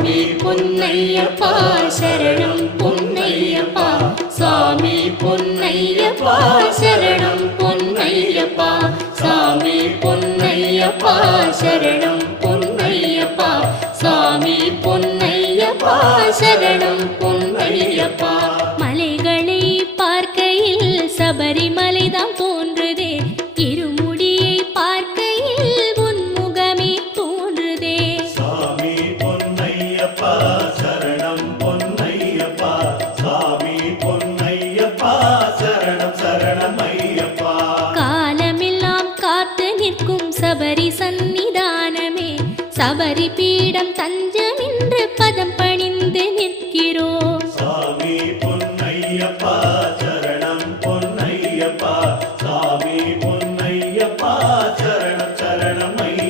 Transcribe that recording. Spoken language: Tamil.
சுவாமி பொன்னையப்பா சரணம் பொன்னையப்பா சுவாமி பொன்னையப்பா சரணம் பொன்னையப்பா சுவாமி பொன்னையப்பா சரணம் பொன்னையப்பா சுவாமி பொன்னையப்பா சரணம் பொன்னையப்பா. மலைகளை பார்க்கையில் சபரிமலைதான் தோன்றுதே, இருமுடியை பார்க்கையில் உன்முகமே தோன்றுதே. சாமி பொன்னையப்பா சரணம் பொன்னையப்பா சாமி பொன்னையப்பா சரணம் சரணம் ஐயப்பா. காலமெல்லாம் காத்து நிற்கும் சபரி சந்நிதானமே, சபரி பீடம் தஞ்சமின்று